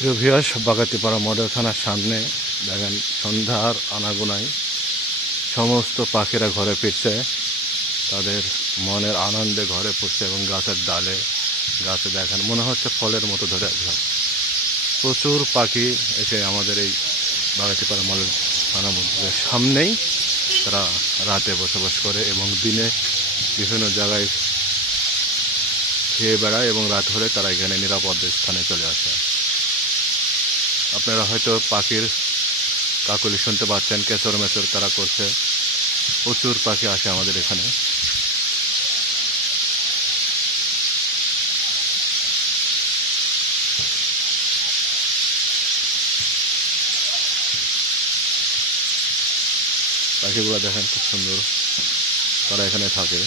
প্রিয় viewers, Bagatipara model থানার সামনে দেখেন সন্ধ্যার আনাগোনায় সমস্ত পাখিরা ঘরে ফিরছে। তাদের মনের আনন্দে ঘরে ফিরছে এবং গাছের ডালে গাছে দেখেন মনে হচ্ছে ফলের মতো ধরে আছে। প্রচুর পাখি এসে আমাদের এই বাগাতিপাড়া মডেল থানা মন্দিরের সামনেই তারা রাতে বসবাস করে এবং দিনে বিভিন্ন জায়গায় খেয়ে বেড়ায় এবং রাত হলে তারা এখানে নিরাপদ স্থানে চলে আসে। আপনারা হয়তো পাখির কাকলি শুনতে পাচ্ছেন, কেচর মেচর তারা করছে। প্রচুর পাখি আসে আমাদের এখানে। পাখিগুলো দেখেন খুব সুন্দর, তারা এখানে থাকে।